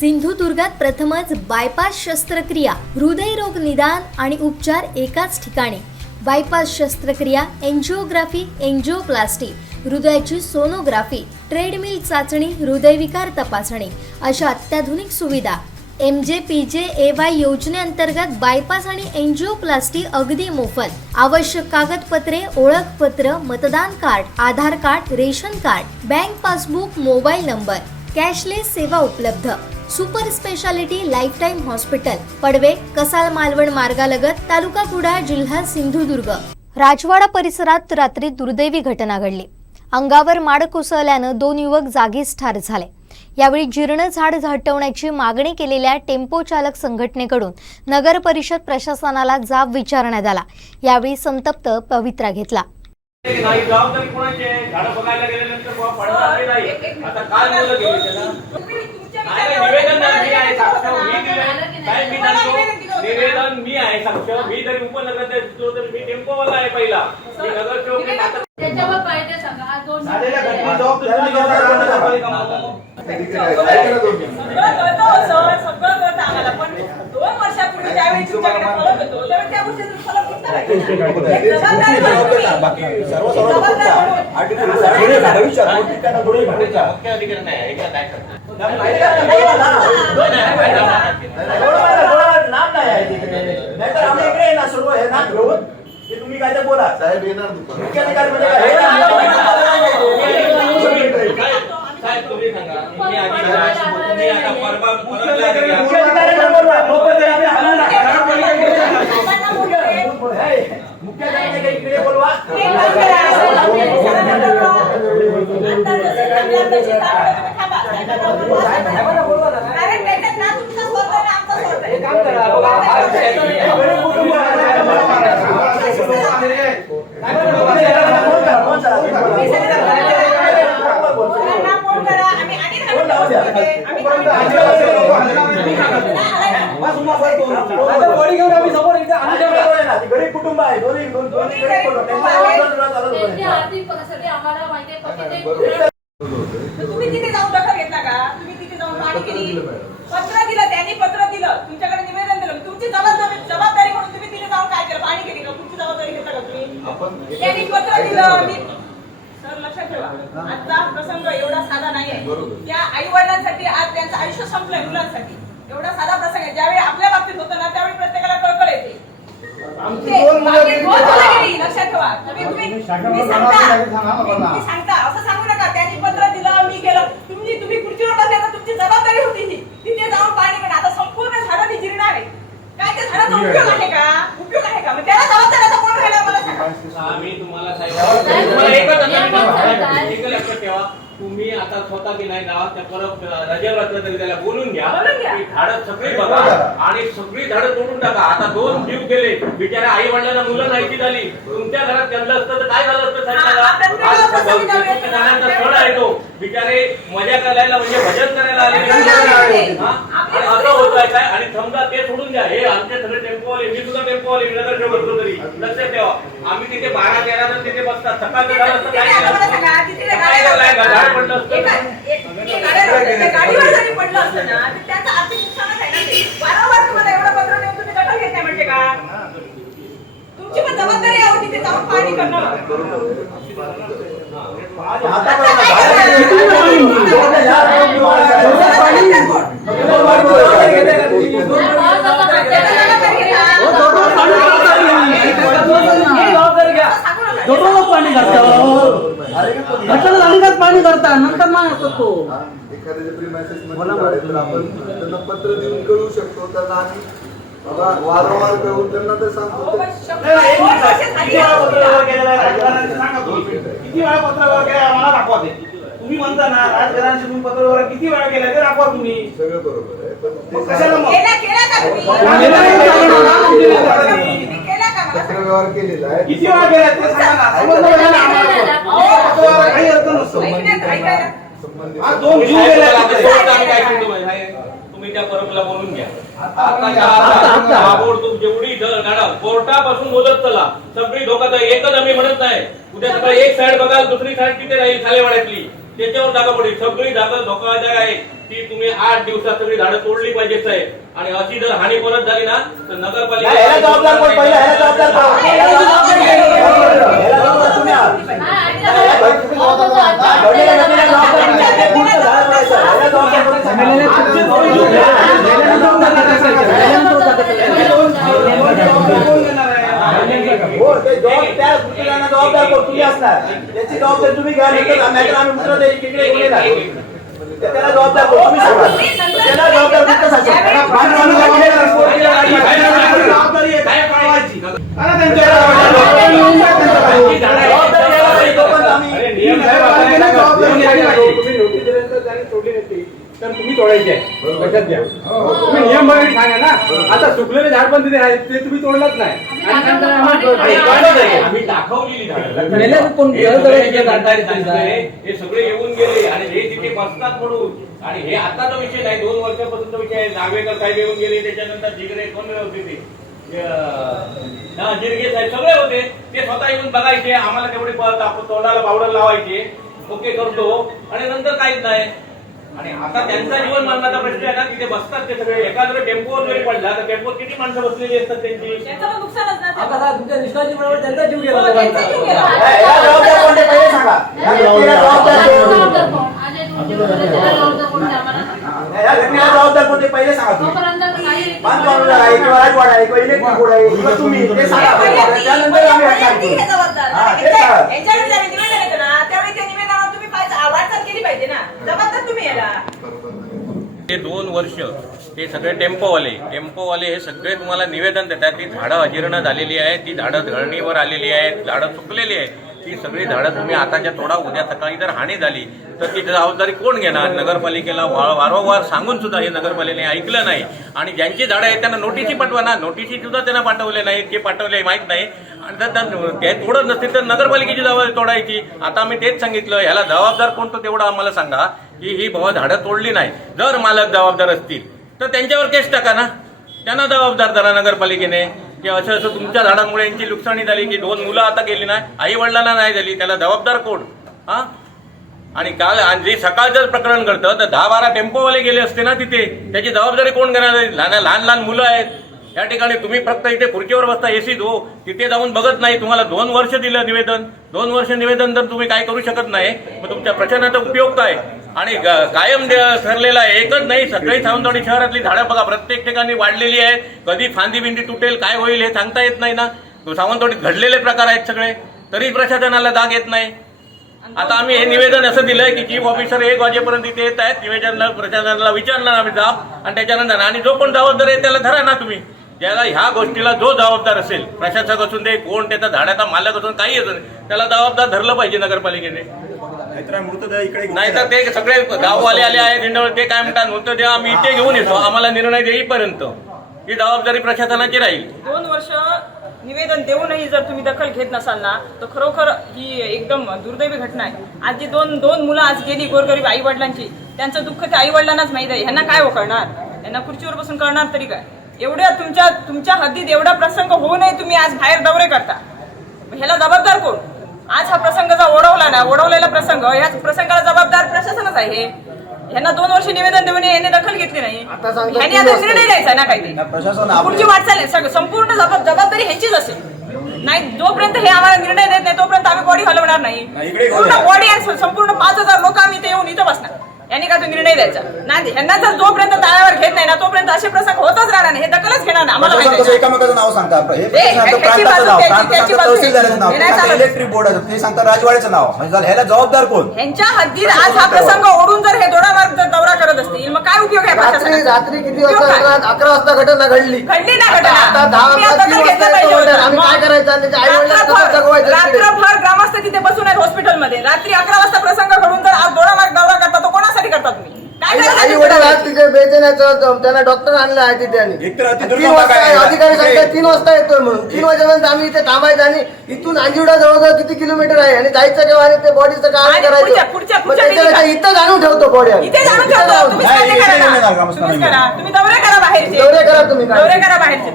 सिंधुदुर्गात प्रथमच बायपास शस्त्रक्रिया, हृदयरोग निदान आणि उपचार एकाच ठिकाणी. बायपास शस्त्रक्रिया, एंजिओग्राफी, एंजिओप्लास्टी, हृदयाची सोनोग्राफी, ट्रेडमिल चाचणी, हृदयविकार तपासणी अशा अत्याधुनिक सुविधा. MJPJAY योजनेअंतर्गत बायपास आणि एंजिओप्लास्टी अगदी मोफत. आवश्यक कागदपत्रे, ओळखपत्र, मतदान card, Aadhaar card, ration card, bank passbook, mobile number. Cashless सेवा उपलब्ध. Super speciality lifetime hospital, Padve, Kasal Malvan मार्गालगत, तालुका कुडाळ, जिल्हा सिंधुदुर्ग. राजवाडा परिसरात रात्री दुर्दैवी घटना घडली. अंगावर माड कोसळल्यानं 2 युवक जागीच ठार झाले. यावेळी जीर्ण झाड हटवण्याची मागणी केलेल्या टेम्पो चालक संघटनेकडून नगर परिषद प्रशासनाला जाब विचारण्यात आला. यावेळी संतप्त पवित्रा घेतला. नाही जबाबदारी कोणाची आहे? झाडं बघायला गेल्यानंतर बुवा पडणार नाही. आता काय बोललं गेलं त्याला? निवेदन मी आहे साक्ष, मी दिलं काय मी सांगतो, निवेदन मी आहे साक्ष. मी जरी उपनगराध्यक्ष असलो तर मी टेम्पोवाला आहे पहिला. मी नगरसेवक आहे. आता त्याच्यावर पाहिजे सांगा. दोन झालेल्या घटना जबाबदारी सगळं कळतं आम्हाला, पण 2 वर्षापूर्वी ज्यावेळी तुमच्याकडे पळत होतो त्यावेळी त्या गोष्टी तुम्हाला मुख्य अधिकारी नाही आहे काय करतात? तुम्ही काय ते बोला साहेब येणार मुख्य अधिकारी म्हणजे साहेब तुम्ही सांगा. मी तुम्ही आता परवा मुख्य अधिकारी इकडे बोलवा. गरीब कुटुंब आहे. तुम्ही तिथे जाऊन दखल घेतला का? तुम्ही तिथे जाऊन पाणी केली, पत्र दिलं, त्यांनी पत्र दिलं, तुमच्याकडे निवेदन दिलं, तुमची जबाबदारी म्हणून तुम्ही तिथे जाऊन काय केलं? पाणी केली का? तुमची जबाबदारी घेतला का तुम्ही? त्यांनी पत्र दिलं. सर लक्षात ठेवा, आजचा प्रसंग एवढा साधा नाही आहे. त्या आई वडिलांसाठी आज त्यांचं आयुष्य संपलंय, मुलांसाठी एवढा साधा प्रसंग आहे. ज्यावेळी आपल्या बाबतीत होतं ना त्यावेळी प्रत्येकाला कळकळ येते. लक्षात ठेवा. तुम्ही सांगता असं सांगू नका. त्यांनी पत्र दिलं, मी गेलो. तुम्ही खुर्चीवर बसल्या तर तुमची जबाबदारी होती ही. तिथे जाऊन पाणी करणं. आता संपूर्ण झाडं ती जिरणार आहे. काय त्या झाडाचा उपयोग आहे का? उपयोग आहे का? मग त्याला जबाबदार कोण राहिला मला सांगा. आम्ही तुम्हाला एक लक्षात ठेवा. तुम्ही आता स्वतः की नाही गावात त्या परत रजेवर तरी त्याला बोलून घ्या. झाडं सगळी बघा आणि सगळी झाडं तोडून टाका. आता 2 जीव गेले बिचाऱ्या. आई वडिलांना मुलं नाहीची झाली. तुमच्या घरात जन्मलं असतं तर काय झालं असतं? स्थळ आहे तो. बिचारे मजा करायला म्हणजे भजन करायला आले असं होत आहे काय? आणि समजा ते सोडून द्या. हे आमचे सगळे टेम्पोवाले, मी सुद्धा टेम्पोवाले नगरसेवक असतो तरी लक्षात ठेवा. आम्ही तिथे 12-13 जण तिथे बसतात. सकाळचं झालं असतं काय पडलं असतं. गाडीवर जरी पडलं असतं ना त्याचं आर्थिक नुकसानच आहे ना ते. वारंवार तुम्हाला एवढं पत्र देऊन तुम्ही दखल घेत नाही म्हणजे का? तुमची पण जबाबदारी आहे तिथे जाऊन पाणी करणं. पाणी करता नंतर नाही असतो. एखाद्याच्या प्रीमायसेस मध्ये आपण त्यांना पत्र देऊन कळवू शकतो. त्यांना आम्ही वारंवार कळवून त्यांना तर सांगतो. किती वेळा पत्र व्यवहार केला आम्हाला दाखवा. ते तुम्ही म्हणता ना राजघराण्याशी तुम्ही पत्र व्यवहार किती वेळा केला ते दाखवा तुम्ही. सगळं बरोबर आहे. पण कशाला मग पत्र व्यवहार केलेला आहे. किती वेळा केला ते सांगा ना. काही अर्थ नसतो. तुम्ही त्या परमला बोलून घ्या. जेवढी गाडा कोर्टापासून बोलत चला. सगळी धोकादायक एकच आम्ही म्हणत नाही. उद्या सकाळी एक साइड बघाल दुसरी साइड तिथे राहील सालेवाड्यातली. त्याच्यावर जागा पडेल. सगळी जागा धोकादायक आहे ती तुम्ही 8 दिवसात सगळी झाडं तोडली पाहिजेत साहेब. आणि अशी जर हानी परत झाली ना तर नगरपालिका ह्याला जबाबदार कोण? पहिला ह्याला जबाबदार कोण? ह्याला जबाबदार तुम्ही आहात. घडलेल्या घटनेला जबाबदार तुम्ही आहात. ते पुढचं झाड तोडायचं. ह्याला जबाबदार कोण? हो, ते त्या मृत्यूला जबाबदार कोण? तुम्ही असणार. त्याची जबाबदारी तुम्ही घ्या. नाहीतर आम्ही मृत इकडे गुन्हेगार. त्याला जबाबदार कोण? तुम्ही सांगा. त्याला जबाबदार कोण? जबाबदारी आहे काय कळवायची? तर तुम्ही तोडायचे आहे लक्षात घ्या. तुम्ही नियम बघायला सांगा ना. आता सुकलेले झाड पण तिथे आहेत ते तुम्ही तोडलंच नाही आणि नंतर आम्ही दाखवलेली झाडं हे सगळे येऊन गेले आणि हे तिथे बसतात म्हणून. आणि हे आताचा विषय नाही, 2 वर्षापासूनचा विषय आहे. नागवेकर साहेब येऊन गेले, त्याच्यानंतर जिगरे कोण होते ते जिरगे साहेब सगळे होते. ते स्वतः येऊन बघायचे, आम्हाला तेवढे तोंडाला पावडर लावायचे, ओके करतो आणि नंतर काहीच नाही. आणि आता त्यांचा जीवन मरणाचा प्रश्न आहे ना, तिथे बसतात ते सगळे. एखाद्या टेम्पोवर जरी पडला तर टेम्पोत किती माणसं बसलेली असतात त्यांची. त्यांचं पण नुकसानच ना. आता तुमच्या निष्ठाची बरोबर त्यांचा जीव गेला. हो, त्यांचा जीव गेला. ह्याला जबाबदार कोण? ते पहिले सांगा. ह्याला जबाबदार कोण? या घटनेला जबाबदार कोण? ते पहिले सांगा तुम्ही. बांधकाम आहे किंवा राजवाडा आहे किंवा इलेक्ट्रिक बोर्ड आहे किंवा तुम्ही ते सांगा. त्यानंतर आम्ही वैयक्तिक हे जबाबदार. हा, ते सांगा. यांच्याकडे ज्यावेळी निवेदन येतं ना त्यावेळी त्या निवेदनावर तुम्ही वाटचाल केली पाहिजे ना. जबाबदार तुम्ही याला. ते 2 वर्ष हे सगळे टेम्पोवाले हे सगळे तुम्हाला निवेदन देतात. ती झाडं अजीर्ण झालेली आहेत, ती झाडं धरणीवर आलेली आहेत, झाडं चुकलेली आहेत. ती सगळी झाडं तुम्ही आताच्या तोडा. उद्या सकाळी जर हानी झाली तर ती जबाबदारी कोण घेणार? नगरपालिकेला वारंवार सांगून सुद्धा हे नगरपालिकेने ऐकलं नाही. आणि ज्यांची झाडं आहेत त्यांना नोटिसी पाठवा ना. नोटिसी सुद्धा त्यांना पाठवले नाही, जे पाठवले माहीत नाही. आणि ते तोडत नसतील तर नगरपालिकेची जबाबदारी तोडायची. आता आम्ही तेच सांगितलं, ह्याला जबाबदार कोण तो तेवढं आम्हाला सांगा की ही बाबा झाडं तोडली नाही. जर मालक जबाबदार असतील तर त्यांच्यावर केस टाका ना, त्यांना जबाबदार धरा नगरपालिकेने की असं असं तुमच्या झाडांमुळे यांची नुकसानी झाली की 2 मुलं आता गेली नाही, आई वडिलांना नाही झाली, त्याला जबाबदार कोण? हा. आणि काल जे सकाळचं प्रकरण घडतं तर 10-12 टेम्पोवाले गेले असते ना तिथे, त्याची जबाबदारी कोण घेणार? लहान लहान मुलं आहेत या ठिकाणी. तुम्ही फक्त इथे खुर्चीवर बसता, एसीत हो, तिथे जाऊन बघत नाही. तुम्हाला 2 वर्ष दिलं निवेदन, 2 वर्ष निवेदन जर तुम्ही काय करू शकत नाही मग तुमच्या प्रचाराचा उपयोग काय? आणि कायम ठरलेला आहे एकच नाही, सगळी सावंतवाडी शहरातली झाडं बघा प्रत्येक ठिकाणी वाढलेली आहे. कधी फांदी बिंदी तुटेल, काय होईल हे सांगता येत नाही ना. सावंतवाडीत घडलेले प्रकार आहेत सगळे, तरी प्रशासनाला जाग येत नाही. आता आम्ही हे निवेदन असं दिलंय की चीफ ऑफिसर 1 वाजेपर्यंत इथे येत आहेत, निवेदनाला प्रशासनाला विचारणार आम्ही जाब आणि त्याच्यानंतर. आणि जो कोण जबाबदार आहे त्याला धरा ना तुम्ही. ज्याला ह्या गोष्टीला जो जबाबदार असेल, प्रशासक असून दे, कोण त्याचा झाडाचा मालक असून काही असून, त्याला जबाबदार धरलं पाहिजे नगरपालिकेने. नाहीतर ते सगळे गाववाले आले आहेत दिंडवळ, ते काय म्हणतात मृतदेह आम्ही इथे घेऊन येतो, आम्हाला निर्णय देईपर्यंत ही जबाबदारी प्रशासनाची राहील. 2 वर्ष निवेदन देऊनही जर तुम्ही दखल घेत नसाल ना तर खरोखर ही एकदम दुर्दैवी घटना आहे. आज जी दोन मुलं आज गेली गोरगरीब आई वडिलांची, त्यांचं दुःख ते आई वडिलांनाच माहीत आहे. ह्यांना काय कळणार? यांना खुर्चीवर बसून कळणार तरी काय? एवढ्या तुमच्या हद्दीत एवढा प्रसंग होऊ नये तुम्ही आज बाहेर दौरे करता. ह्याला जबाबदार कोण? आज हा प्रसंग जर ओढवलेला प्रसंग, ह्याच प्रसंगाला जबाबदार प्रशासनच आहे. ह्यांना 2 वर्ष निवेदन देऊन यांनी दखल घेतली नाही. ह्यांनी आता निर्णय द्यायचा ना काही पुढची वाटचाल संपूर्ण जबाबदारी ह्यांचीच असेल. नाही जोपर्यंत हे आम्हाला निर्णय देत नाही तोपर्यंत आम्ही बॉडी हलवणार नाही. पूर्ण बॉडी आणि संपूर्ण 5000 लोक आम्ही इथे येऊन इथं बसणार. यांनी काय तो निर्णय द्यायचा नाही. ह्यांना जर जोपर्यंत ताळ्यावर घेत नाही ना तोपर्यंत असे प्रसंग होतच राहणार नाही. हे दखलच घेणार नाही. आम्हाला एकामेकाचं नाव सांगता, प्रांताचं नाव, तहसीलदाराचं नाव, इलेक्ट्रिक बोर्डाचं, ते सांगता राजवाड्याचं नाव. म्हणजे ह्याला जबाबदार कोण? यांच्या हद्दीत आज हा प्रसंग ओढून जर हे दोडामार्ग जर दौरा करत असतील मग काय उपयोग आहे प्रशासनाचा? रात्री किती वाजता? 11 वाजता घटना घडली ना घटना. आता 10 तुम्ही आता दखल घेतलं पाहिजे होतं. आम्ही काय करायचं? आणि त्याच्या आईवडिलांना कसं जगवायचं? रात्रभर ग्रामस्थ तिथे बसून आहेत हॉस्पिटलमध्ये. रात्री 11 वाजता प्रसंग घडून जर आज दोडामार्ग दौरा करता तो कोणासाठी करता तुम्ही? काय आई वडील आज तिथे बेचण्याचं त्यांना डॉक्टर आणलं आहे तिथे. आणि 3 वाजता अधिकारी सांगतात 3 वाजता येतोय म्हणून. 3 वाजेपर्यंत आम्ही इथे थांबायचं. आणि इथून अंजिवडा जवळजवळ किती किलोमीटर आहे आणि जायचं केव्हा? आणि ते बॉडीचं काय करायचं? इथं जाणून ठेवतो बॉडी. इथे जाणून ठेवतो. तुम्ही दौरे करा बाहेरचे. दौरे करा तुम्ही. दौरे करा बाहेरचे.